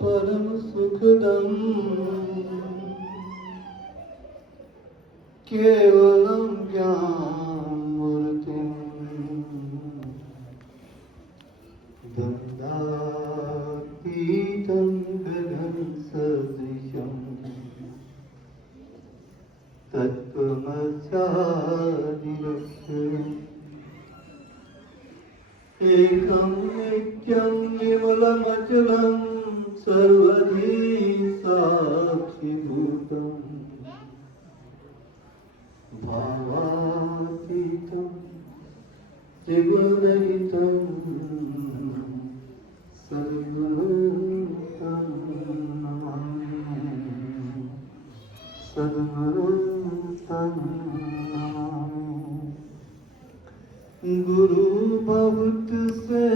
परम सुखदम केवलम ज्ञानमूर्तिं द्वन्द्वातीतं गगनसदृशं तत्त्वमस्यादिलक्ष्यम् एकं नित्यं निर्मलमचलं सर्वधी साक्षिभूतम् भावातीतं त्रिगुणरहितं सद्गुरुं तं नमामि। सद्गुरुं तं नमामि। गुरु बहुत से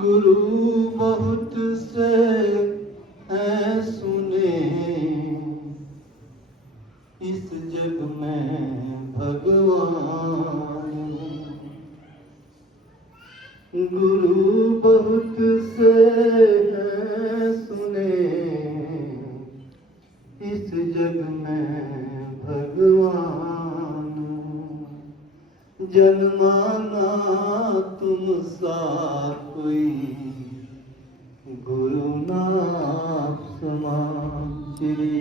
गुरु बहुत से हैं सुने इस जग में भगवान। गुरु बहुत से हैं सुने इस जग में भगवान। जन्माना तुम सा कोई गुरु नाम समान। श्री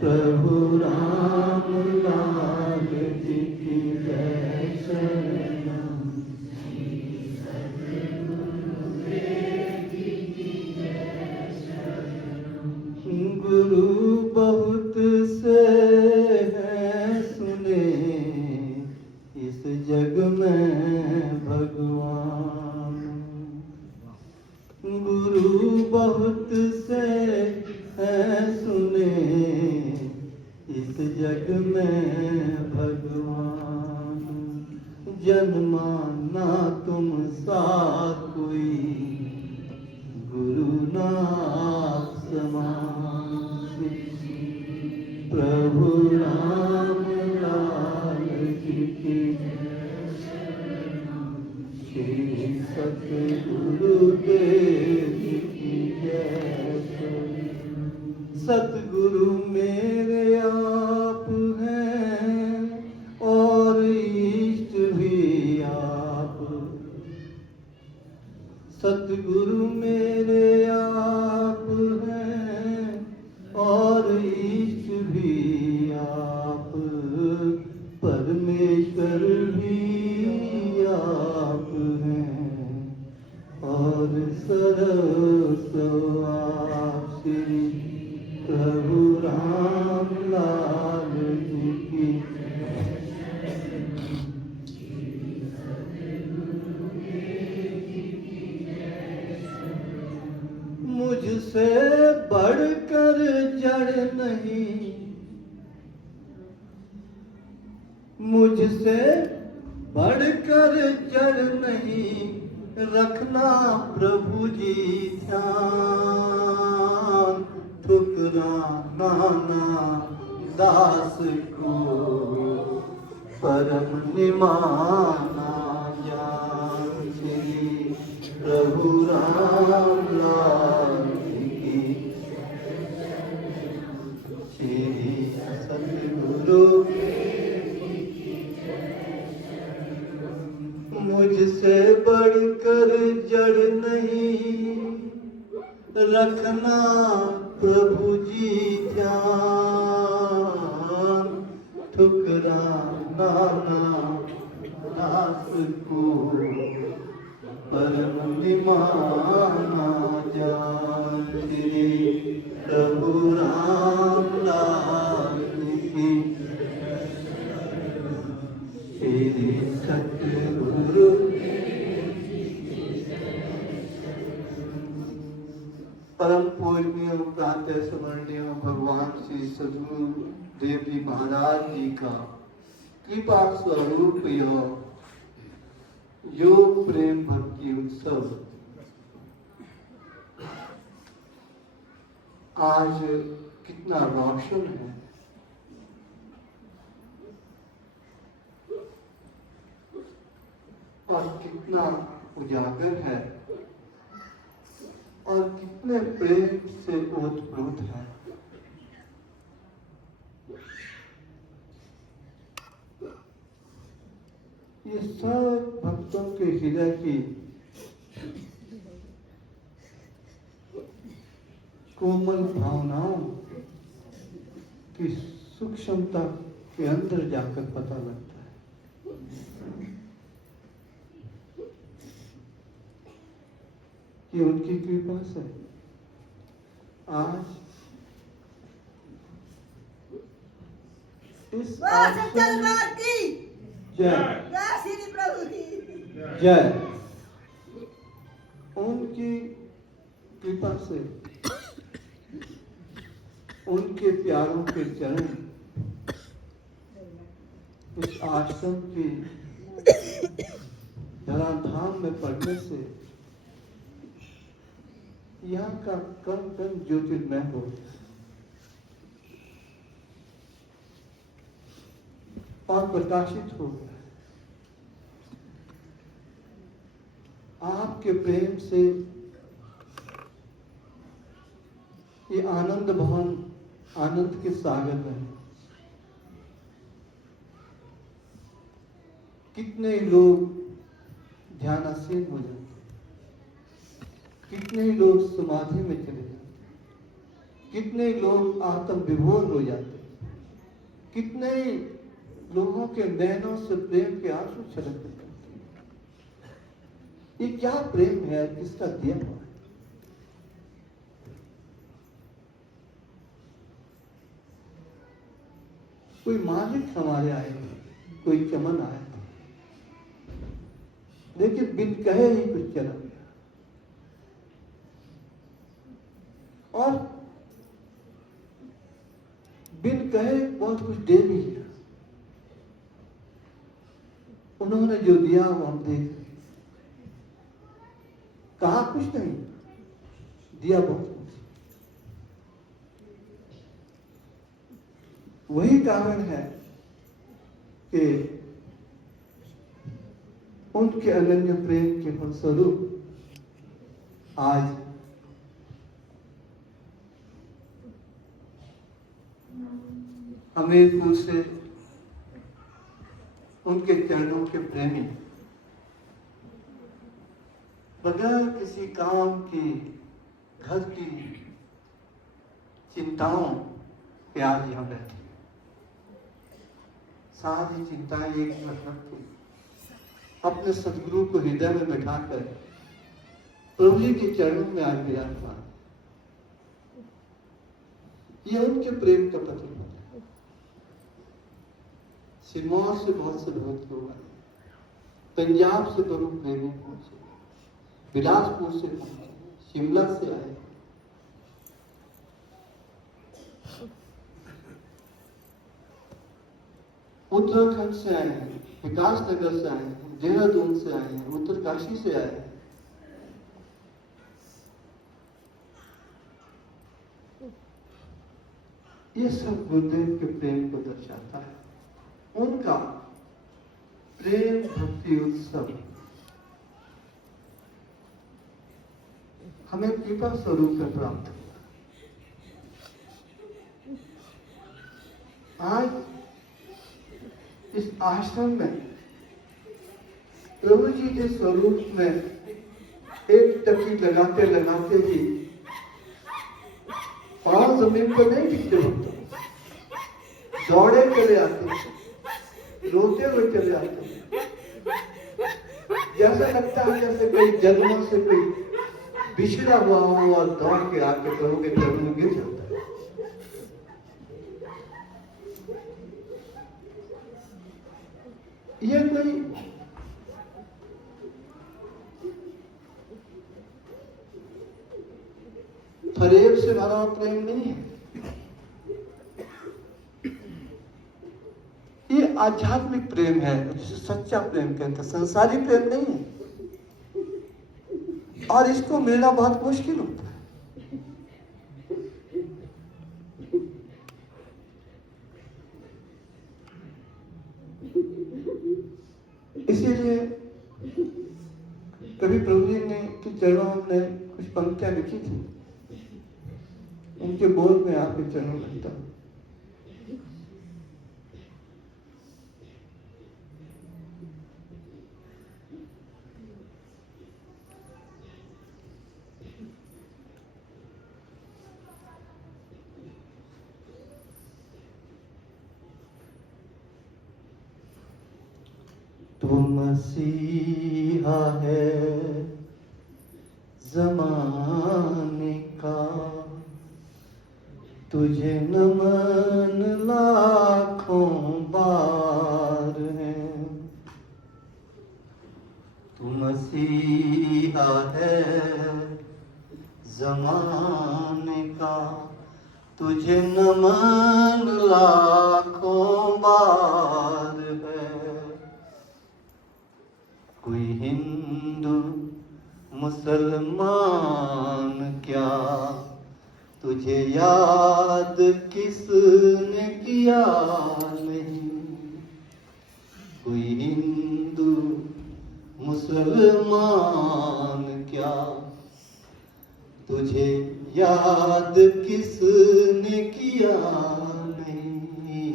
प्रभु राम लाल जी की जय। शरणम गुरु बहुत से हैं सुने इस जग में भगवान। गुरु बहुत से हैं सुने इस जग में भगवान। जन्माना तुम सा कोई गुरु नाम समान। प्रभु राम लाल जी की श्री सतगुरुदेव जी की जय। सतगुरु मेरे आप हैं और इष्ट भी आप। सतगुरु मेरे आप हैं और इष्ट भी आप। परमेश्वर भी आप हैं और सरस्व आप। श्री प्रभु राम लाल जी की मुझसे बढ़कर जड़ नहीं। मुझसे बढ़कर जड़ नहीं रखना प्रभु जी ध्यान। ठुकराना ना दास को परम निमाना जान। श्री प्रभु राम लाल की श्री सतगुरु मुझसे बढ़कर जड़ नहीं रखना प्रभु जी ध्यान। ठुकराना ना दास को परम निमाना जान। श्री प्रभु राम लाल की श्री सतगुरु परम पूजनीय प्रातः स्मरणीय भगवान श्री सद्गुरु देव जी महाराज जी का कृपा स्वरूप यह योग प्रेम भक्ति उत्सव आज कितना रोशन है। और कितना उजागर है और कितने प्रेम से ओतप्रोत है। ये सब भक्तों के हृदय की कोमल भावनाओं की सूक्ष्मता के अंदर जाकर पता लगता है। कि उनकी कृपा से आज इस जय श्री प्रभु की जय उनकी कृपा से उनके प्यारों के चरण इस आश्रम की धराधाम में पड़ने से यहाँ का कण कण ज्योतिर्मय हो और प्रकाशित हो गया। आपके प्रेम से ये आनंद भवन आनंद के सागर में कितने ही लोग ध्यानासीन हो जाते, कितने ही लोग समाधि में चले जाते, कितने ही लोग आत्म विभोर हो जाते, कितने ही लोगों के नैनों से प्रेम के आंसू छलकते हैं। ये क्या प्रेम है जिसका दिया हुआ है। कोई मालिक हमारे आए, कोई चमन आया, लेकिन बिन कहे ही कुछ चला गया। और बिन कहे बहुत कुछ दे भी दिया। उन्होंने जो दिया वो हम देख रहे, कहा कुछ नहीं, दिया बहुत कुछ। वही कारण है कि उनके अनन्य प्रेम के फलस्वरूप आज हमीरपुर से उनके चरणों के प्रेमी बगैर किसी काम की घर की चिंताओं के आज यहाँ बैठे। सारी चिंताएं एक मतलब थी, अपने सदगुरु को हृदय में बैठाकर प्रभु जी के चरणों में आज विराजमान। यह उनके प्रेम का प्रतिफल है। सिरमौर से बहुत से भक्त लोग आए, पंजाब से प्रभु प्रेमी पहुंचे, बिलासपुर से पहुंचे, शिमला से आए, उत्तराखंड से आए हैं, विकास नगर से आए हैं, देहरादून से आए हैं, उत्तरकाशी से आए हैं। ये सब गुरुदेव के प्रेम को दर्शाता है। उनका प्रेम भक्ति उत्सव हमें कृपा स्वरूप में प्राप्त हुआ। आज इस आश्रम में प्रभु जी के स्वरूप में एक टकी लगाते लगाते ही पांव जमीन पर नहीं टिकते होते, दौड़े चले आते, रोते हुए चले आते। जैसा लगता है जैसे कोई जन्मों से कोई बिछड़ा हुआ हो और दौड़ के आके प्रभु के चरणों में गिर जाता है। ये कोई फरेब से भरा हुआ प्रेम नहीं है। ये आध्यात्मिक प्रेम है, जिसे सच्चा प्रेम कहते हैं, संसारी प्रेम नहीं है। और इसको मिलना बहुत मुश्किल होता है। इसीलिए कभी प्रभु जी ने के चरणों में कुछ पंक्तियां लिखी थी, उनके बोल में आपके चरणों में लगता हूं। तू मसीहा है ज़माने का, तुझे नमन लाखों बार है। तू मसीहा है ज़माने का, तुझे नमन लाखों बार है। कोई हिंदू मुसलमान क्या, तुझे याद किसने किया नहीं। कोई हिंदू मुसलमान क्या, तुझे याद किसने किया नहीं।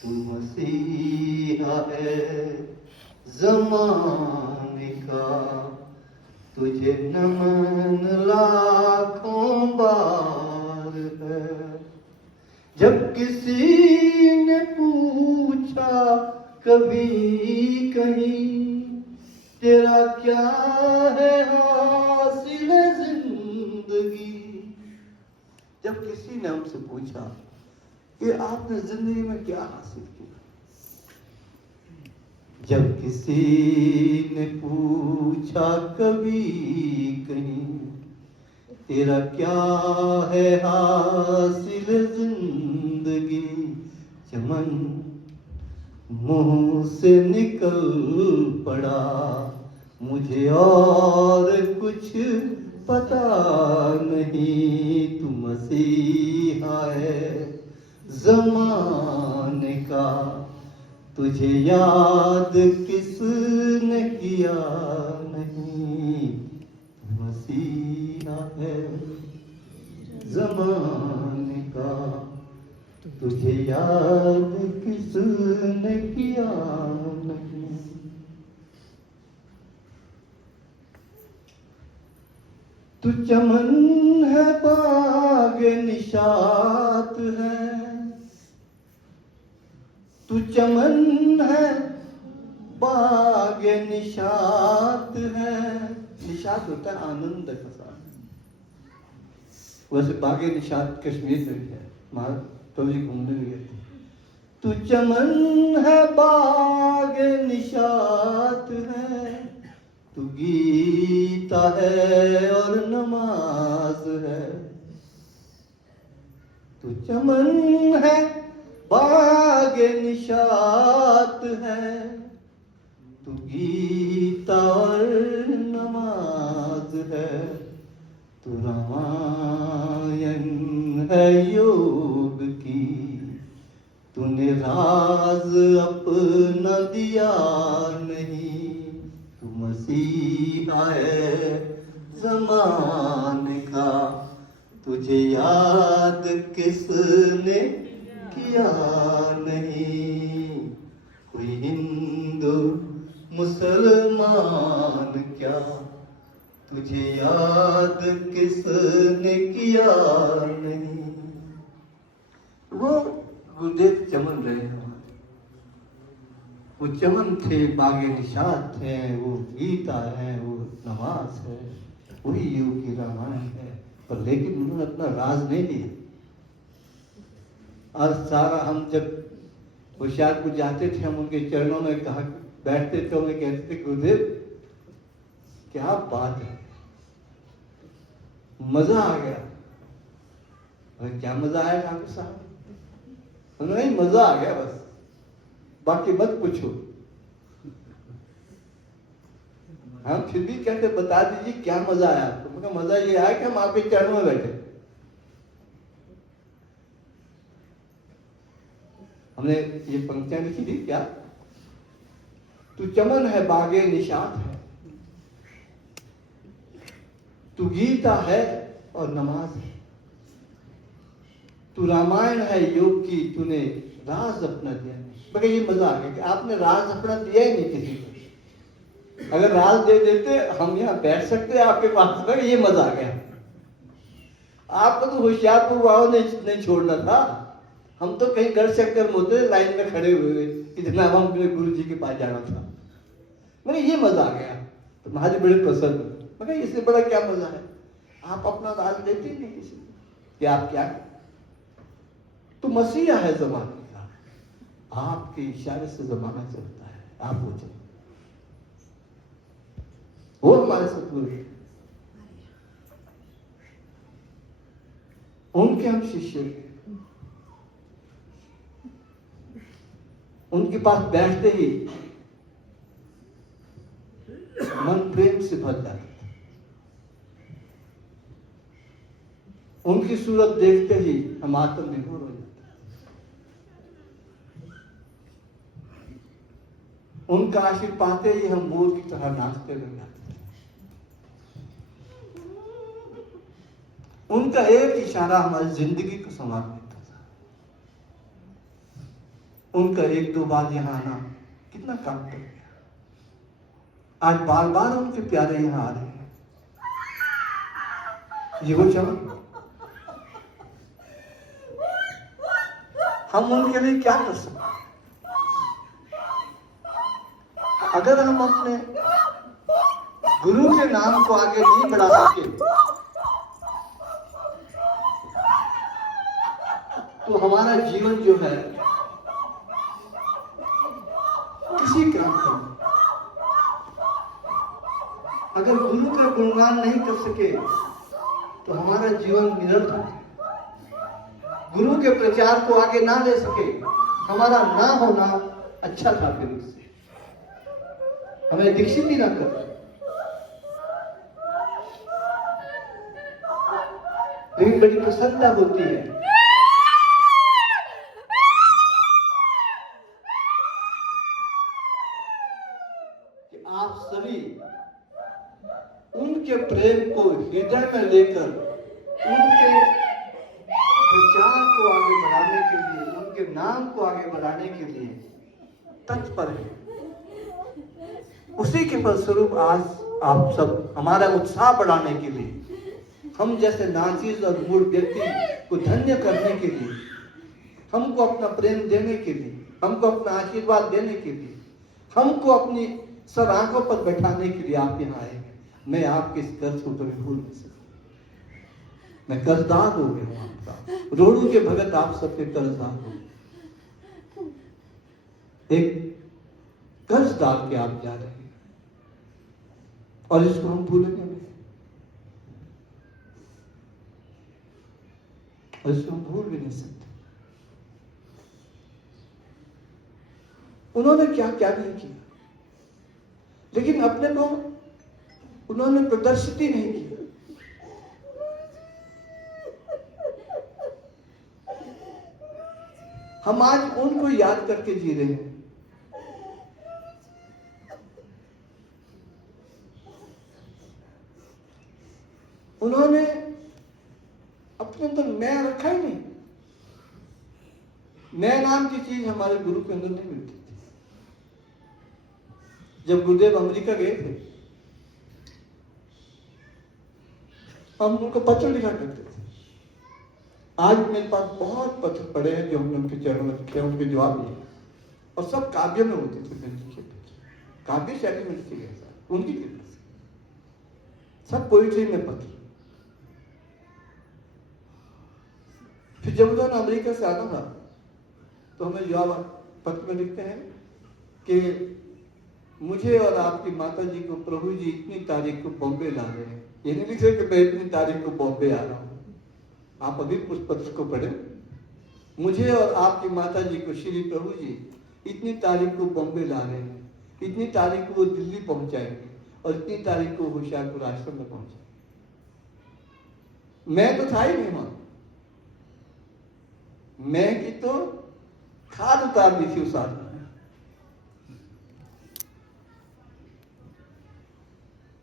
तू मसीहा है ज़माने का, तुझे नमन लाखों बार है। जब किसी ने पूछा कभी कहीं, तेरा क्या है हासिल जिंदगी। जब किसी ने हमसे पूछा कि आपने जिंदगी में क्या हासिल किया, जब किसी ने पूछा कभी कहीं, तेरा क्या है हासिल जिंदगी, चमन मुंह से निकल पड़ा, मुझे और कुछ पता नहीं। तू मसीहा है ज़माने का, तुझे याद किसने किया नहीं। मसीहा है ज़माने का, तुझे याद किसने किया नहीं। तू चमन है बाग निशात है, तू चमन है बाग निशात है। निशात होता है आनंद का साथ। वैसे बाग निशात कश्मीर में है, वहां कभी घूमने भी गए थे। तू चमन है बाग निशात है, तू गीता है और नमाज है। तू चमन है बाग निशात है, तू गीता और नमाज है। तू रामायण है योग की, तूने राज अपना दिया नहीं। तू मसीहा है ज़माने का, तुझे याद किसने किया नहीं। कोई हिंदू मुसलमान क्या, तुझे याद किसने किया नहीं। वो गुरुदेव चमन रहे हैं, वो चमन थे, बागे निशात है, वो गीता है, वो नमाज है, वही योग की रामायण है। पर लेकिन उन्होंने अपना राज नहीं दिया। और सारा हम जब होशियारपुर जाते थे, हम उनके चरणों में कहा बैठते थे, उन्हें कहते थे गुरुदेव क्या बात है, मजा आ गया। अरे क्या मजा आया ठाकुर साहब? नहीं, मजा आ गया बस, बाकी मत पूछो। हम फिर भी कहते बता दीजिए क्या मजा आया आपको। तो मजा ये आया कि हम आपके चरणों में बैठे। हमने ये पंक्तियां लिखी थी क्या? तू चमन है बागे निशात है, तू गीता है और नमाज है, तू रामायण है योग की, तूने राज अपना दिया नहीं। मगर ये मजा आ गया कि आपने राज अपना दिया ही नहीं किसी को। अगर राज दे देते हम यहाँ बैठ सकते आपके पास में, ये मजा आ गया। आपको तो होशियारपुर वालों ने नहीं छोड़ना था। हम तो कहीं घर चक्कर में होते लाइन में खड़े हुए इतना हम गुरु जी के पास जाना था। मगर ये मजा आ गया तो महाराज बड़े प्रसन्न। मगर इससे बड़ा क्या मजा है? आप अपना राज देते ही नहीं किसी को कि आप क्या तो मसीहा है जमाने का, आपके इशारे से जमाना चलता है। आप वो चलते, वो हमारे सतगुरु, उनके हम शिष्य, उनके पास बैठते ही मन प्रेम से भर जाता था। उनकी सूरत देखते ही हम आत्मनिर्भर हो जाते। उनका आशीर्वाद पाते ही हम मोर की तरह नाचते रह जाते। उनका एक इशारा हमारी जिंदगी को संवार देता था। उनका एक दो बार यहाँ आना कितना काम कर गया। आज बार बार उनके प्यारे यहाँ आ रहे हैं। ये वो चमन, हम उनके लिए क्या कर सकते? अगर हम अपने गुरु के नाम को आगे नहीं बढ़ा सके तो हमारा जीवन जो है किसी काम का। अगर गुरु का गुणगान नहीं कर सके तो हमारा जीवन निरर्थक है। गुरु के प्रचार को आगे ना ले सके, हमारा ना होना अच्छा था। फिर उससे हमें दीक्षित ही ना कर, लेकिन बड़ी प्रसन्नता होती है कि आप सभी उनके प्रेम को हृदय में लेकर उनके प्रचार को आगे बढ़ाने के लिए, उनके नाम को आगे बढ़ाने के लिए तत्पर है। उसी के फलस्वरूप आज आप सब हमारा उत्साह बढ़ाने के लिए, हम जैसे नाचीज और मूढ़ व्यक्ति को धन्य करने के लिए, हमको अपना प्रेम देने के लिए, हमको अपना आशीर्वाद देने के लिए, हमको अपनी सब आंखों पर बैठाने के लिए आप यहाँ आए। मैं आपके इस कर्ज को कभी भूल नहीं सकता। मैं कर्जदार हो गया हूँ आपका। रोडू के भगत आप सबके कर्जदार हो। एक कर्ज डाल के आप जा रहे हैं और इसको हम भूलेंगे नहीं, और इसको हम भूल भी नहीं सकते। उन्होंने क्या क्या नहीं किया, लेकिन अपने को उन्होंने प्रदर्शित ही नहीं किया। हम आज उनको याद करके जी रहे हैं। उन्होंने अपने अंदर मैं रखा ही नहीं। मैं नाम की चीज हमारे गुरु के अंदर नहीं मिलती थी। जब गुरुदेव अमेरिका गए थे, हम उनको पत्र लिखा करते थे। आज मेरे पास बहुत पत्र पड़े हैं जो हमने उनके चरणों में लिखे, उनके जवाब दिए, और सब काव्य में होते थे। मेरे लिखे काव्य शैली में लिखे गए उनकी कृपा से, सब पोइट्री में पत्र। फिर जब उन्होंने अमेरिका से आना था तो हमें जवाब पत्र में लिखते हैं कि मुझे और आपकी माता जी को प्रभु जी इतनी तारीख को बॉम्बे ला रहे हैं। ये नहीं लिख रहे कि मैं इतनी तारीख को बॉम्बे आ रहा हूं। आप अभी उस पत्र को पढ़े। मुझे और आपकी माता जी को श्री प्रभु जी इतनी तारीख को बॉम्बे ला रहे हैं, इतनी तारीख को वो दिल्ली पहुंचाएंगे और इतनी तारीख को होशियारपुर आश्रम में पहुंचाएंगे। मैं तो था ही नहीं वहां, मैं की तो खाद उतार दी थी उस आदमी ने।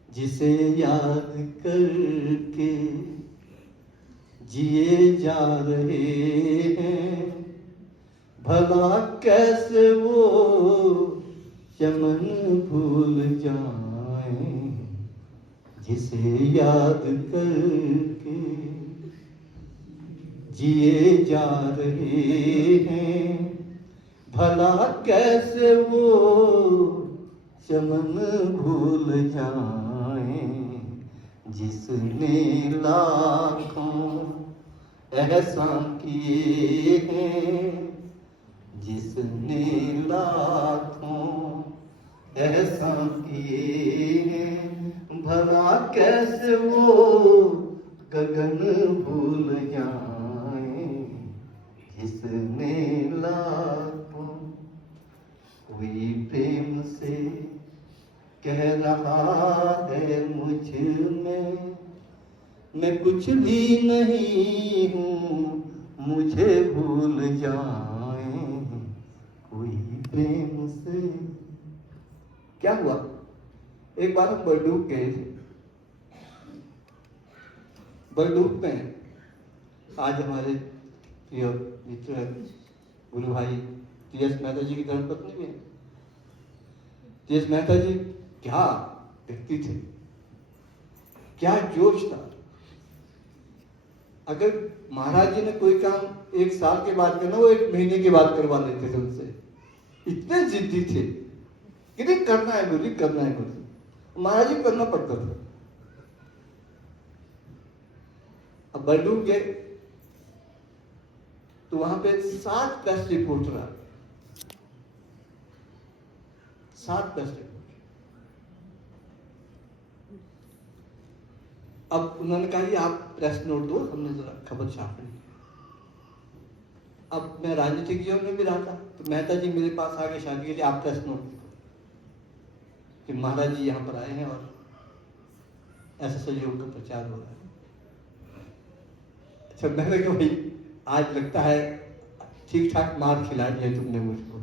जिसे याद करके जिए जा रहे हैं, भला कैसे वो चमन भूल जाएं। जिसे याद करके जिए जा रहे हैं, भला कैसे वो चमन भूल जाएं। जिसने लाखों एहसान किए हैं, जिसने लाखों एहसान किए हैं, भला कैसे वो गगन भूल जाएं। जिसने लाखों, कोई प्रेम से कह रहा है मुझ में, मैं कुछ भी नहीं हूँ, मुझे भूल जाएं। कोई प्रेम से। क्या हुआ, एक बार हम बरडूब गए थे। बरडूब में आज हमारे प्रिय मित्र गुरु भाई टी.एस. मेहता जी की धर्मपत्नी भी है। टी.एस. मेहता जी क्या व्यक्ति थे, क्या जोश था। अगर महाराज जी ने कोई काम 1 साल के बाद करना, वो 1 महीने के बाद करवा लेते थे उनसे। इतने जिद्दी थे कि नहीं करना है गुरु, करना है गुरु। महाराज जी करना पड़ता था। अब बरडूब गए तो वहां पे 7 प्रेस रिपोर्टर आ गए, 7 प्रेस रिपोर्टर। अब उन्होंने कहा कि आप प्रेस नोट दो, हमने जरा खबर छापनी। अब मैं राजनीतिक जीवन में भी रहा था, तो मेहता जी मेरे पास आ गए शादी के लिए, आप प्रेस नोट लिखो कि महाराज जी यहाँ पर आए हैं और ऐसा सहयोग का प्रचार हो रहा है। अच्छा, मैंने कहा भाई आज लगता है ठीक ठाक मार खिला दिया तुमने मुझको,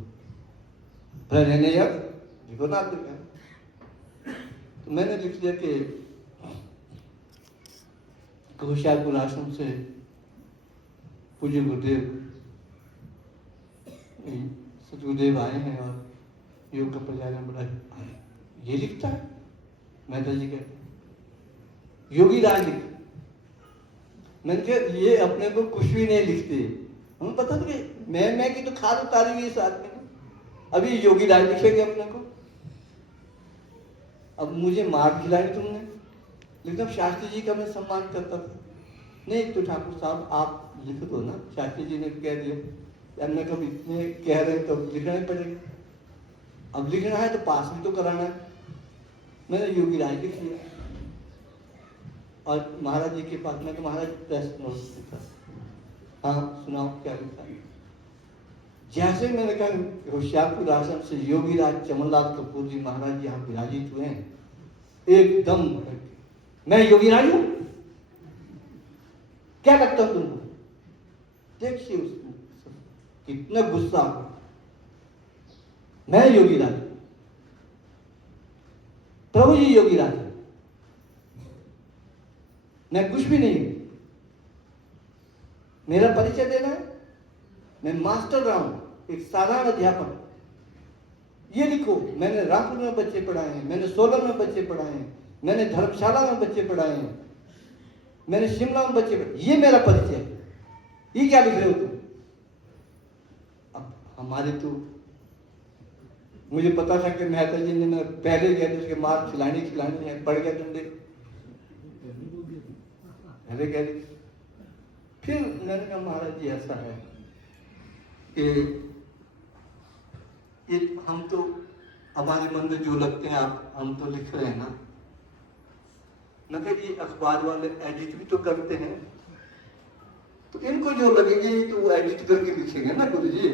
रहने यार देखो ना। तो मैंने लिख दिया कि होशियारपुर आश्रम से पूज्य गुरुदेव सतगुरुदेव आए हैं और योग का प्रचार में बड़ा। ये लिखता है मेहता जी कहते योगी राज लिख। मैंने कहा ये अपने को कुछ भी नहीं लिखते, हमें पता नहीं, मैं की तो खाद उतारी हुई इस आदमी ने, अभी योगी राज लिखेंगे अपने को। अब मुझे मार खिलाई तुमने, लेकिन शास्त्री जी का मैं सम्मान करता था। नहीं तो ठाकुर साहब आप लिख दो ना, शास्त्री जी ने कह दिया यार, मैं कभी इतने कह रहे तो लिखना ही पड़ेगा। अब लिखना है तो पास भी तो कराना है। मैंने योगी राज लिख लिया और महाराज जी के पास में, तो महाराज प्रेस नोट लिखा, हाँ सुनाओ क्या लिखा। जैसे मैंने कहा होशियारपुर आश्रम से योगी राज चमनलाल कपूर जी महाराज जी यहाँ विराजित हुए हैं, एकदम मैं योगी राज हूं, क्या लगता हूं तुमको। देखिए उसको कितना गुस्सा, मैं योगी राज, प्रभु जी योगी राज, मैं कुछ भी नहीं हूं। मेरा परिचय देना है, मैं मास्टर रहा हूं, एक साधारण अध्यापक। ये लिखो मैंने रामपुर में बच्चे पढ़ाए हैं, मैंने सोलन में बच्चे पढ़ाए हैं, मैंने धर्मशाला में बच्चे पढ़ाए हैं, मैंने शिमला में बच्चे पढ़ाए, ये मेरा परिचय है। ये क्या लिख रहे हो तुम। अब हमारे तो मुझे पता था कि मेहता जी ने मैं पहले गया उसके मार खिलानी है, पड़ गया डंडे पहले कह दी। फिर मैंने कहा महाराज जी ऐसा है कि ये हम तो हमारे मन में जो लगते हैं आप हम तो लिख रहे हैं ना, मैं कहा ये अखबार वाले एडिट भी तो करते हैं, इनको जो लगेंगे ये तो एडिट करके लिखेंगे ना गुरु जी।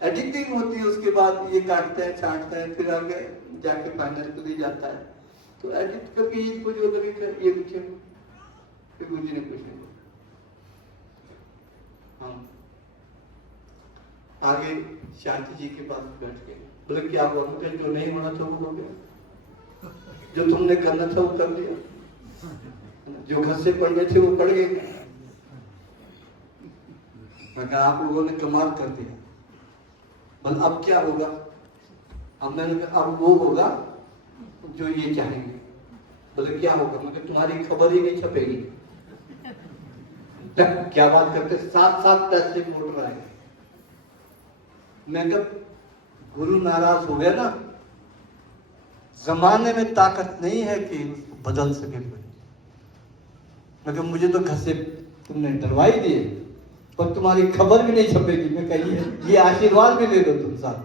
एडिटिंग होती है, उसके बाद ये काटते हैं छांटते हैं, फिर आगे जाके फाइनल को दी जाता है। तो एडिट करके इनको जो लगेगा ये लिखेंगे, फिर गुरु जी ने पूछेंगे। हम आगे शांति जी के पास बैठ गए, बोले क्या हुआ? मुझे जो नहीं होना था वो हो गया, जो तुमने करना था वो कर दिया, जो घर से पढ़ने थे वो पढ़ गए। मैं कहा आप लोगों ने कमाल कर दिया, बोले अब क्या होगा? अब मैंने कहा अब वो होगा जो ये चाहेंगे। बोले क्या होगा? मैं कहा तुम्हारी खबर ही नहीं छपेगी। क्या बात करते, साथ साथ पैसे मोड़ रहे हैं। मैं कहा गुरु नाराज हो गया ना, जमाने में ताकत नहीं है कि उसको बदल सके कोई। मैं कहा मुझे तो घर से तुमने डरवाई दिए, पर तुम्हारी खबर भी नहीं छपेगी। मैं कहिए ये आशीर्वाद भी ले लो तुम साथ।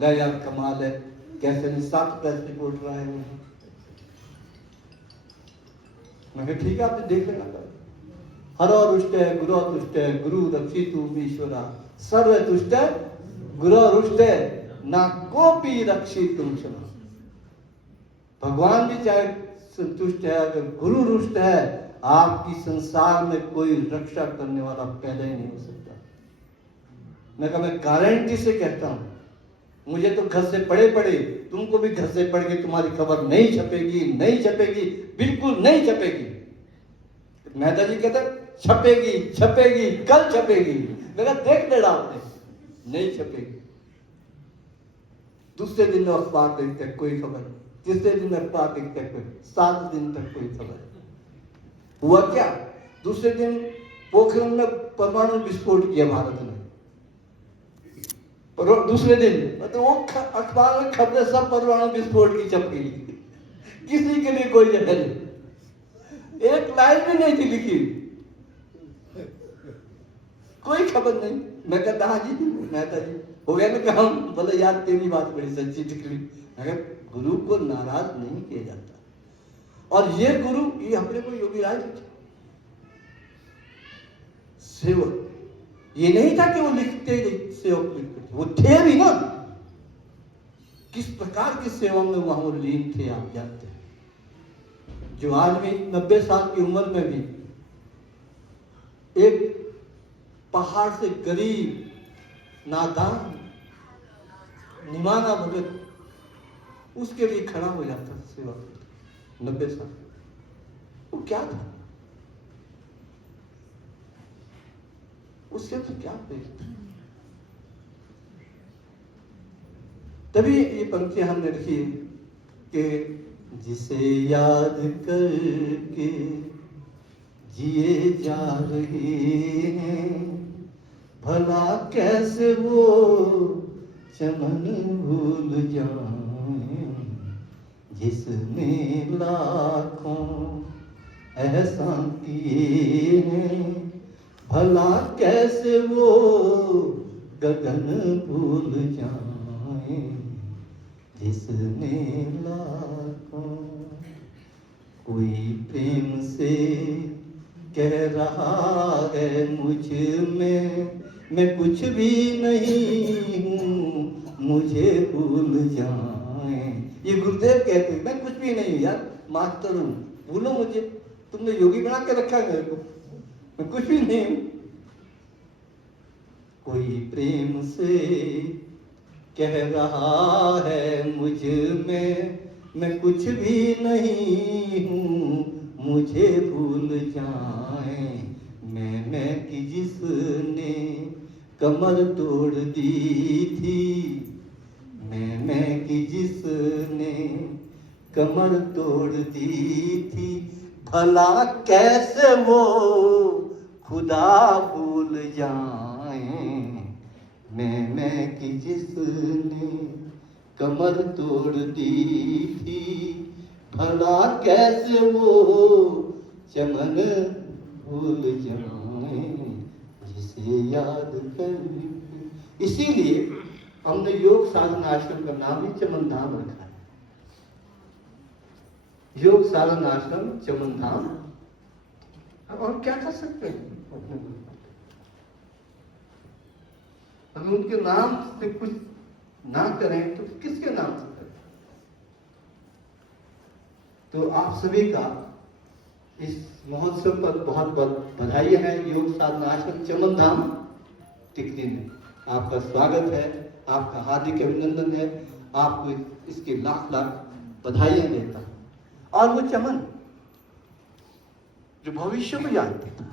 ले यार कमाल है, कैसे नहीं साथ पैसे बोल रहा है। मैं कहा ठीक है, आपने देख लेना। हर रुष्ट है गुरु तुष्ट है, गुरु रक्षितु ईश्वरा सर्व तुष्ट है, गुरु रुष्ट है ना कोपी रक्षितुम क्षमा। भगवान भी चाहे संतुष्ट है, अगर गुरु रुष्ट है, आपकी संसार में कोई रक्षा करने वाला पैदा ही नहीं हो सकता। मैं कहा मैं गारंटी से कहता हूं, मुझे तो घर से पढ़े पढ़े, तुमको भी घर से पढ़ के तुम्हारी खबर नहीं छपेगी, नहीं छपेगी, बिल्कुल नहीं छपेगी। मेहता जी कहते छपेगी छपेगी कल छपेगी। मैं कहा देख लेना आपने, नहीं छपेगी। दूसरे दिन में अखबार देखते कोई खबर, तीसरे दिन में अखबार देखते कोई, 7 दिन तक कोई खबर। हुआ क्या? दूसरे दिन पोखरण में परमाणु विस्फोट किया भारत ने। दूसरे दिन तो वो अखबार में खबरें सब परमाणु विस्फोट की छप गई। किसी के लिए कोई जगह नहीं, एक लाइन भी नहीं थी लिखी, कोई खबर नहीं। मैं कहता हाँ जी मेहता जी हो गया ना काम। बोले यार तेरी बात बड़ी सच्ची निकली। अगर गुरु को नाराज नहीं किया जाता। और ये गुरु ये अपने को योगी राज सेवक, ये नहीं था कि वो लिखते सेवक लिखते, वो थे भी ना। किस प्रकार की सेवा में वहां वो लीन थे आप जानते हैं। जो आदमी 90 साल की उम्र में भी एक पहाड़ से गरीब नादान निमाना भगत उसके लिए खड़ा हो जाता सेवा 90 साल। वो क्या था? उससे तो क्या प्रेरित? तभी ये पंक्ति हमने लिखी कि जिसे याद करके जिए जा रहे हैं, भला कैसे वो चमन भूल जाए, जिसने लाखों एहसान किए हैं, भला कैसे वो गगन भूल जाए, जिसने लाखों। कोई प्रेम से कह रहा है मुझ में, मैं कुछ भी नहीं हूँ, मुझे भूल जाए। ये गुरुदेव कहते हैं मैं कुछ भी नहीं हूँ यार, मास्टर हूँ, भूलो मुझे, तुमने योगी बना के रखा है मेरे को, मैं कुछ भी नहीं हूँ। कोई प्रेम से कह रहा है मुझ में, मैं कुछ भी नहीं हूँ, मुझे भूल जाए। मैं कि जिसने कमर तोड़ दी थी, मैं कि जिसने कमर तोड़ दी थी, भला कैसे वो खुदा भूल जाए। मैं कि जिसने कमर तोड़ दी थी, भला कैसे वो चमन भूल जाए, जिसे याद कर। इसीलिए हमने योग साधना आश्रम का नाम ही चमन धाम रखा है। योग साधना आश्रम चमन धाम और क्या कर सकते हैं अपने गुरु का? हम उनके नाम से कुछ ना करें तो किसके नाम से करें? तो आप सभी का इस महोत्सव पर बहुत बहुत बधाई है। योग साधना आश्रम चमन धाम टिकरी में आपका स्वागत है, आपका हार्दिक अभिनंदन है, आपको इसके लाख लाख बधाइयां देता हूं। और वो चमन जो भविष्य को जानता था,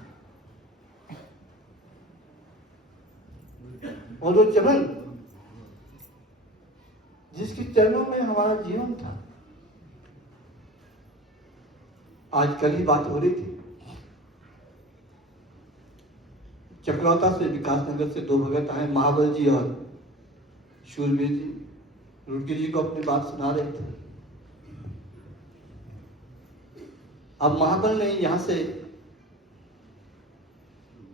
और वो चमन जिसके चरणों में हमारा जीवन था। आज कल ही बात हो रही थी, चक्रौता से, विकास नगर से दो भगत आए, महाबल जी और शूरवीर जी, रुड़की जी को अपनी बात सुना रहे थे। अब महाबल ने यहां से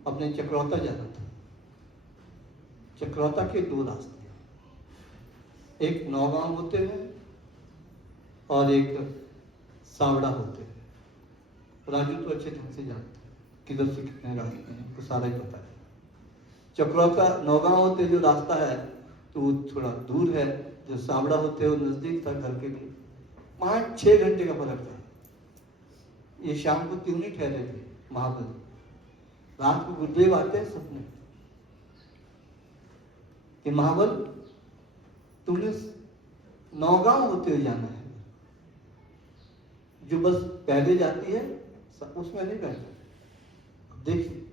अपने चक्रौता जाना था। चक्रौता के दो रास्ते, एक नौगांव होते हैं और एक सावड़ा होते हैं। राजू तो अच्छे ढंग से जानते हैं किधर से कितने रास्ते हैं, तो सारा ही पता है। चक्रौता नौगांव होते जो रास्ता है तो वो थोड़ा दूर है, जो सावड़ा होते हैं वो नजदीक था घर के लिए। 5-6 घंटे का फर्क था। ये शाम को क्यों नहीं ठहरे थे महाबल? रात को गुरुदेव आते हैं सपने कि महाबल तुमने नौगांव होते हुए जाना है, जो बस पहले जाती है उसमें नहीं बैठना। देखिए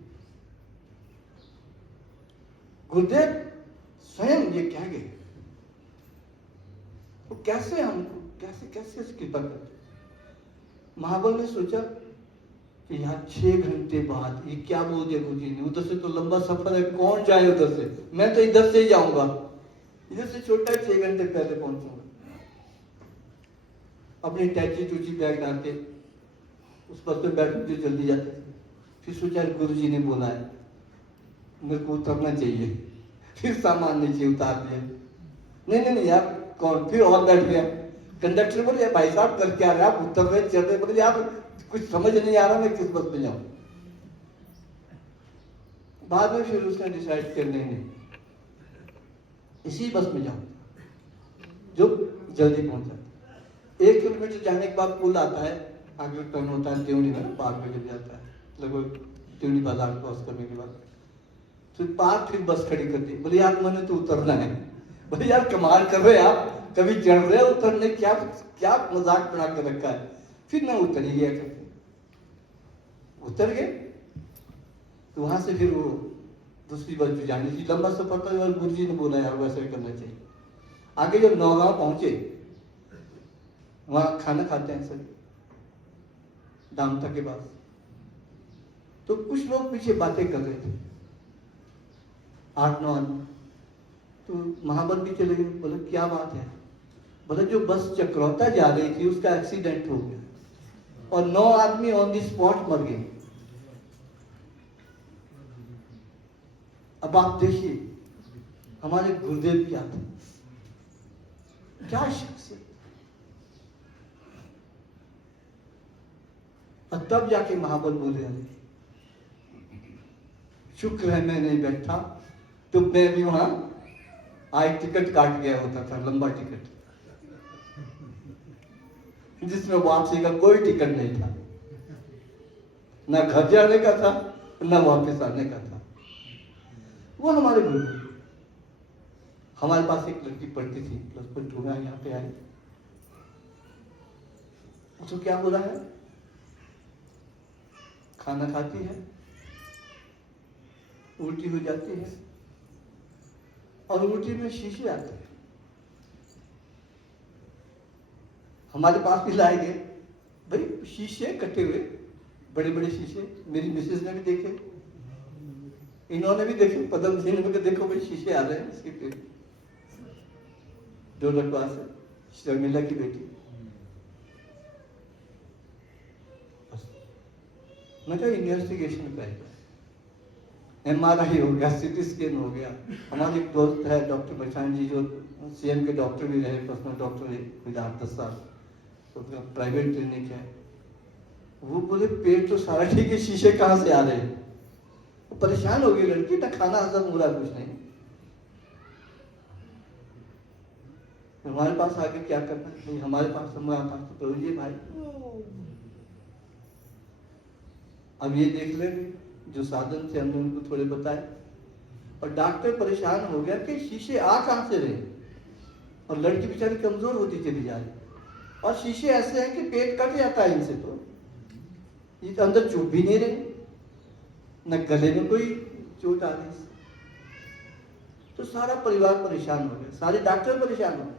गुरुदेव स्वयं ये कह गए, तो कैसे हमको कैसे कृपा करते? महाबल ने सोचा कि यहाँ 6 घंटे बाद ये क्या बोल दिया गुरु जी ने, उधर से तो लंबा सफर है, कौन जाए उधर से, मैं तो इधर से ही जाऊंगा, इधर से छोटा है, 6 घंटे पहले पहुंचूंगा। अपनी टैची टूची बैग डाल के उस बस पे बैठे जो जल्दी जाते थे। फिर सोचा गुरु जी ने बोला है मेरे को उतरना चाहिए, फिर सामान नीचे उतार दिया। नहीं यार कौन, फिर और बैठ गया। कंडक्टर बोले भाई साहब कर क्या रहे आप, उतर रहे चल रहे, बोले यार कुछ समझ नहीं आ रहा मैं किस बस में जाऊं। बाद में फिर उसने डिसाइड कर नहीं इसी बस में जाऊं जो जल्दी पहुंच जाता। 1 किलोमीटर जाने के बाद पुल आता है, आगे टर्न होता है त्योनी में, पार में गिर जाता है, लगभग त्योनी बाजार क्रॉस करने के बाद फिर पार, फिर बस खड़ी कर दी। बोले यार मैंने तो उतरना है। बोले यार कमाल कर रहे आप, कभी चढ़ रहे उतरने, क्या क्या मजाक बना के रखा है। फिर मैं उतर ही गया, उतर गए। तो वहां से फिर वो दूसरी बस भी जानी थी, लंबा सफर था, और गुरु जी ने बोला यार वैसे करना चाहिए। आगे जब नौगांव पहुंचे, वहां खाना खाते हैं सर दामता के पास, तो कुछ लोग पीछे बातें कर रहे थे, 8-9 आदमी। तो महाबल भी चले गए। बोले क्या बात है? बोले जो बस चक्रौता जा रही थी उसका एक्सीडेंट हो गया और 9 आदमी ऑन दी स्पॉट मर गए। अब आप देखिए हमारे गुरुदेव क्या थे, क्या शख्सियत। और तब जाके महाबल बोले अरे शुक्र है मैं नहीं बैठा, तो मैं भी वहां आज टिकट काट गया होता था, लंबा टिकट जिसमें वापसी का कोई टिकट नहीं था, ना घर जाने का था ना वापस आने का था। वो हमारे गुरु। हमारे पास एक लड़की पढ़ती थी +2 में, यहाँ पे आई, उसको क्या बोला है, खाना खाती है, उल्टी हो जाती है और उल्टी में शीशे आते हैं। हमारे पास भी लाए गए, भाई शीशे कटे हुए, बड़े बड़े शीशे, मेरी मिसेज ने भी देखे, इन्होंने भी देखे, पदम जी ने भी देखो भाई शीशे आ रहे हैं इसके पेट। जो लड़का से शर्मिला की बेटी, मैं कहा इन्वेस्टिगेशन करेगा, MRI हो गया, CT स्कैन हो गया। हमारे एक दोस्त है डॉक्टर बचान जी, जो CM के डॉक्टर भी रहे, पर्सनल डॉक्टर है, 8-10 साल, तो प्राइवेट क्लिनिक है, वो बोले पेट तो सारा ठीक है, शीशे कहाँ से आ रहे हैं? वो परेशान हो गई लड़की, ना खाना हजम हो रहा, कुछ नहीं। हमारे पास आके क्या करना है? हमारे पास तो प्रभु जी भाई अब ये देख लेंगे जो साधन थे हमने उनको थोड़े बताए। और डॉक्टर परेशान हो गया कि शीशे आ कहाँ से रहे, और लड़की बेचारी कमजोर होती चली जा रही, और शीशे ऐसे हैं कि पेट कट जाता है इनसे, तो ये तो अंदर चुभ भी नहीं रहे, न गले में कोई चोट आ रही। तो सारा परिवार परेशान हो गया, सारे डॉक्टर परेशान हो गए,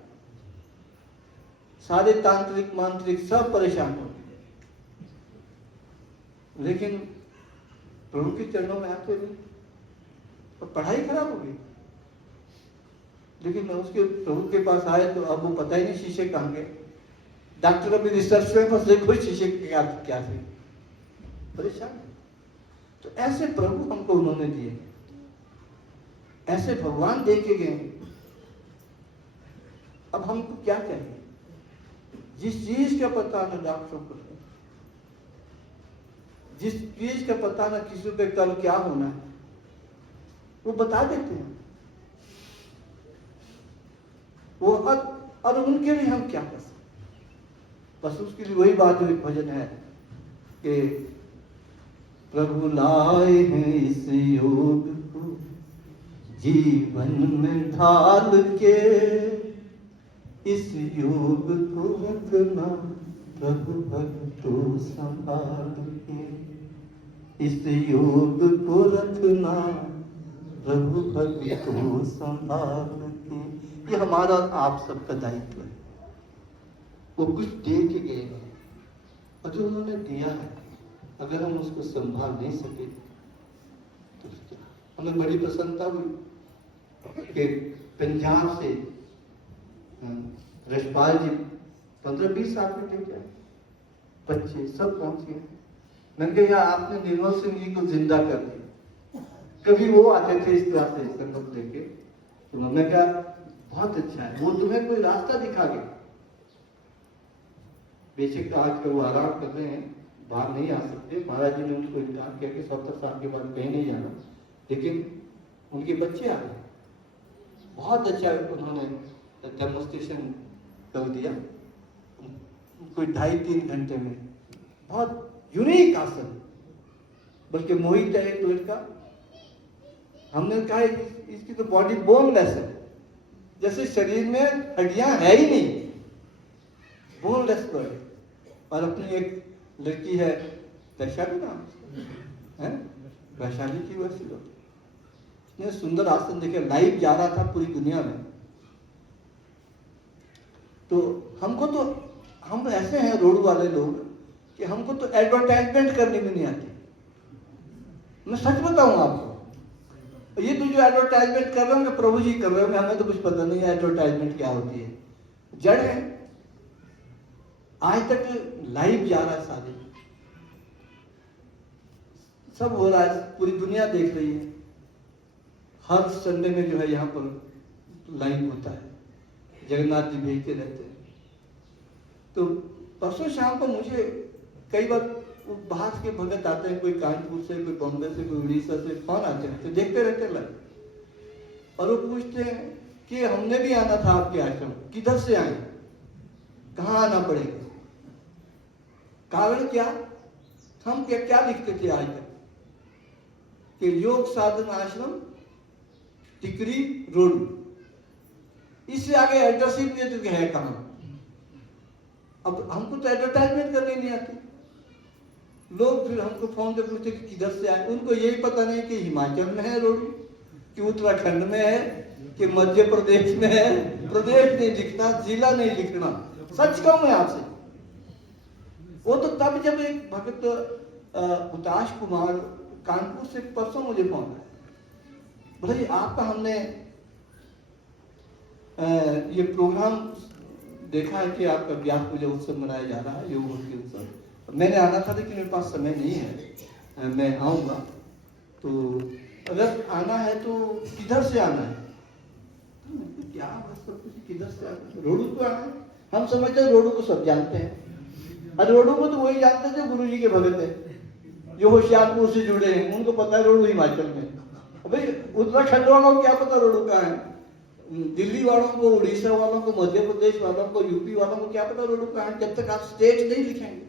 सारे तांत्रिक मांत्रिक सब परेशान हो गए। लेकिन प्रभु के चरणों में आते नहीं, और पढ़ाई खराब हो गई। लेकिन उसके प्रभु के पास आए तो अब वो पता ही नहीं शीशे कहाँ गए। डॉक्टर अभी रिसर्च में फंस कोई शीशे क्या क्या थे, परेशान। तो ऐसे प्रभु हमको उन्होंने दिए, ऐसे भगवान दे के गए। अब हमको क्या चाहिए? जिस चीज का पता ना डॉक्टरों को, जिस चीज का पता ना किसी पे कल क्या होना है, वो बता देते हैं। वो और उनके लिए हम क्या कर सकते? बस उसके लिए वही बात, एक भजन है कि प्रभु लाए हैं इस योग को जीवन में ढाल के, इस योग को रखना प्रभु भक्तों संभाल के, इस योग को रखना प्रभु भक्तों संभाल के। ये हमारा आप सबका दायित्व है। वो कुछ दे के गए हैं, और जो उन्होंने दिया है अगर हम उसको संभाल नहीं सके तो क्या? हमें बड़ी प्रसन्नता हुई कि पंजाब से रशपाल जी 15-20 साल में लेके आए, बच्चे सब पहुंचे हैं। मैंने कहा आपने निर्मल सिंह जी को जिंदा कर दिया। कभी वो आते थे इस तरह से संगत लेके, तो मैंने कहा बहुत अच्छा है, वो तुम्हें कोई रास्ता दिखा गया। बेशक आज वो आराम कर रहे हैं, बाहर नहीं आ सकते, महाराज जी ने उनको इनकार किया कि 70 साल के बाद कहीं नहीं जाना, लेकिन उनके बच्चे आ गए। बहुत अच्छा उन्होंने डेमोन्स्ट्रेशन कर दिया, कोई 2.5-3 घंटे में, बहुत यूनिक आसन। बल्कि मोहित है एक लड़का, हमने कहा इसकी तो बॉडी बोनलेस है, जैसे शरीर में हड्डियां है ही नहीं, बोनलेस बॉडी। और अपनी एक लड़की है वैशाली नाम है, वैशाली की वैसी उसने सुंदर आसन देखे, लाइव जा रहा था पूरी दुनिया में। तो हमको तो हम ऐसे हैं रोड वाले लोग कि हमको तो एडवर्टाइजमेंट करनी भी नहीं आती। मैं सच बताऊं आपको, ये तो जो एडवर्टाइजमेंट कर रहे होंगे प्रभु जी कर रहे होंगे, हमें तो कुछ पता नहीं है एडवर्टाइजमेंट क्या होती है। जड़ है, आज तक लाइव जा रहा है, शादी सब हो रहा है, पूरी दुनिया देख रही है। हर संडे में जो है यहाँ पर लाइव होता है, जगन्नाथ जी भेजते रहते हैं। तो परसों शाम को मुझे कई बार बाहर के भगत आते हैं, कोई कानपुर से, कोई बॉम्बे से, कोई उड़ीसा से, फोन आते हैं, तो देखते रहते लग, और वो पूछते हैं कि हमने भी आना था आपके आश्रम, किधर से आए, कहाँ आना पड़ेगा? कारण क्या? हम क्या लिखते थे आज तक कि योग साधन आश्रम टिकरी रोड, इससे आगे एड्रेस ही नहीं तो है कहाँ। अब हमको तो एडवर्टाइजमेंट करने नहीं आती। लोग फिर हमको फोन पे पूछते कि किधर से आए, उनको यही पता नहीं कि हिमाचल में है रोड, कि उत्तराखंड में है, कि मध्य प्रदेश में है। प्रदेश नहीं लिखना, जिला नहीं लिखना। सच कहूं मैं आपसे, वो तो तब जब एक भक्त हुताश कुमार कानपुर से परसों मुझे फोन आया, बोले जी आपका हमने ये प्रोग्राम देखा है कि आपका व्यास पूजा उत्सव मनाया जा रहा है, योग भक्ति उत्सव। मैंने आना था लेकिन मेरे पास समय नहीं है, मैं आऊँगा, तो अगर आना है तो किधर से आना है? तो क्या बस सब कुछ किधर से आना है? रोडू को आना है। हम समझते हैं रोडू को सब जानते हैं, और रोडू को तो वही जानते हैं जो गुरु जी के भगत है, जो होशियारपुर से जुड़े हैं, उनको पता है रोडू हिमाचल में। भाई उत्तराखंड वालों को क्या पता रोडू कहाँ है, दिल्ली वालों को, उड़ीसा वालों को, मध्य प्रदेश वालों को, यूपी वालों को क्या पता रोडू कहाँ है, जब तक आप स्टेट नहीं लिखेंगे।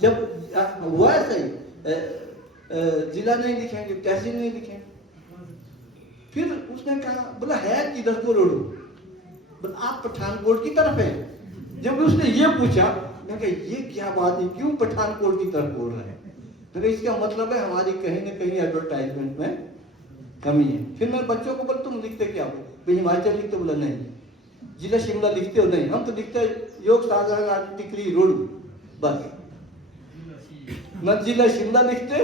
जब हुआ है सही, जिला नहीं लिखेंगे, तहसील नहीं लिखेंगे। फिर उसने कहा, बोला है किधर को रोडू, बोला आप पठानकोट की तरफ है। जब उसने ये पूछा, मैं कहा ये क्या बात है, क्यों पठानकोट की तरफ बोल रहे हैं, तो इसका मतलब है हमारी कहीं ना कहीं एडवर्टाइजमेंट में कमी है। फिर मैं बच्चों को बोला तुम लिखते क्या हो, भाई हिमाचल लिखते, बोला नहीं। जिला शिमला लिखते हो, नहीं, हम तो लिखते योग साधना टिकरी रोड, बस। न जिला शिमला लिखते,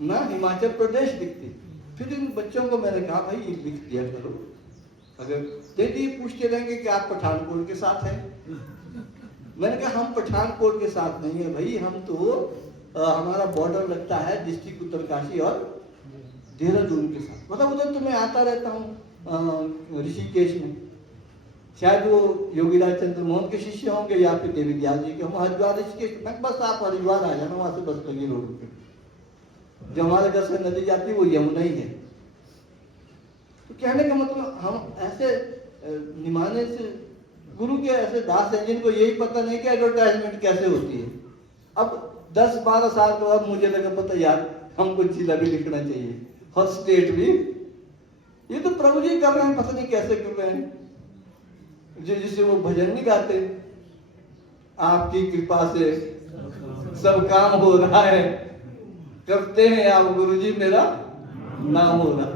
न हिमाचल प्रदेश लिखते। फिर इन बच्चों को मैंने कहा भाई ये लिख दिया करो, अगर यदि पूछते रहेंगे कि आप पठानकोट के साथ हैं, मैंने कहा हम पठानकोट के साथ नहीं है भाई, हम तो हमारा बॉर्डर लगता है डिस्ट्रिक्ट उत्तरकाशी और देहरादून के साथ। मतलब उधर तो मैं आता रहता हूँ ऋषिकेश में, शायद वो योगीराज चंद्र मोहन के शिष्य होंगे या फिर देवी दयाल जी के। हम हरिद्वार ऋषिकेश, मैं बस आप हरिद्वार आ जाना, वहां से बस लगी रोड पे, जो हमारे घर से नदी जाती है वो यमुना ही है। तो कहने का मतलब हम ऐसे निमाने से गुरु के ऐसे दास हैं जिनको यही पता नहीं कि एडवर्टाइजमेंट कैसे होती है। अब 10-12 साल के बाद मुझे लगा पता यार हमको जिला भी लिखना चाहिए और स्टेट भी। ये तो प्रभु जी कर रहे हैं, पता नहीं कैसे कर रहे हैं, जिसे वो भजन नहीं गाते, आपकी कृपा से सब काम हो रहा है, करते हैं आप गुरुजी मेरा नाम हो रहा है।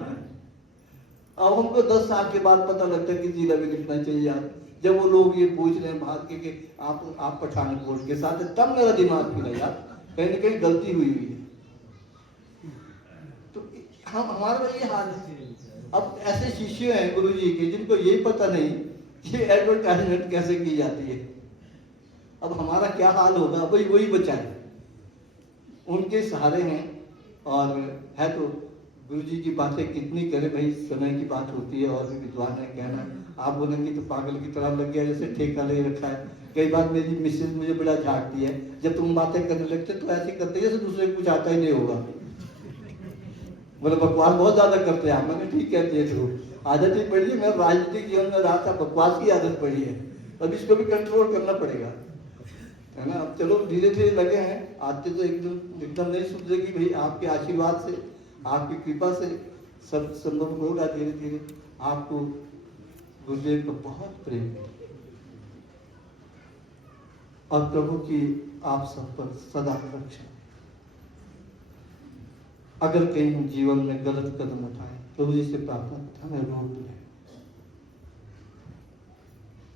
अब हमको 10 साल के बाद पता लगता है कि जिला भी लिखना चाहिए यार। जब वो लोग ये पूछ रहे हैं भाग के कि आप पठानकोट के साथ है, तब मेरा दिमाग खुला यार, कहीं ना कहीं गलती हुई है। तो हम हमारा ये हाल है। अब ऐसे शिष्य हैं गुरु जी के जिनको यही पता नहीं कि एडवर्टाइजमेंट कैसे की जाती है। अब हमारा क्या हाल होगा, वही बचाए, उनके सहारे हैं। और है तो गुरु जी की बातें कितनी करे भाई, समय की बात होती है और भी विद्वान है कहना, आप बोलेंगे तो पागल की तरह लग गया जैसे ठेका ले रखा है। कई बार मेरी मिसेज मुझे बड़ा झाड़ती है, जब तुम बातें करने लगते तो ऐसे करते जैसे दूसरे को कुछ आता ही नहीं होगा, बोले बकवास बहुत ज्यादा करते हैं। मैंने ठीक कहती है, तो आदत ही पड़ी है, मेरे राजनीतिक जीवन में रहा था, बकवास की आदत पड़ी है, अब इसको भी कंट्रोल करना पड़ेगा, है ना। अब चलो धीरे धीरे लगे हैं, आते तो एकदम नहीं सुधरेगी भाई, आपके आशीर्वाद से, आपकी कृपा से सब संभव होगा धीरे धीरे। आपको गुरुदेव को बहुत प्रेम है और प्रभु की आप सब पर सदा रक्षा। अगर कहीं हम जीवन में गलत कदम उठाए, प्रभु जी से प्रार्थना करते हमें रोक दें,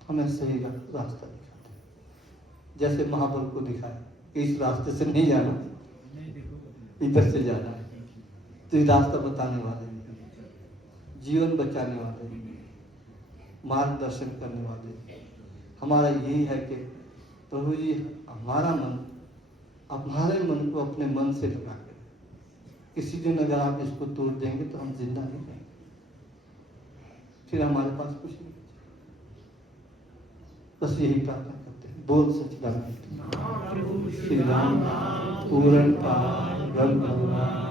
हमें सही रास्ता दिखाते, जैसे महाबल को दिखाया कि इस रास्ते से नहीं जाना, इधर से जाना है। तो ये रास्ता बताने वाले, जीवन बचाने वाले, मार्गदर्शन करने वाले, हमारा यही है कि प्रभु जी हमारा मन, हमारे मन को अपने मन से लगा कर, किसी दिन अगर आप इसको तोड़ देंगे तो हम जिंदा नहीं रहेंगे, फिर हमारे पास कुछ नहीं। बस यही प्रार्थना करते हैं। बोल सच्चिदानंद श्री राम पूर्ण काल ब्रह्म भगवान।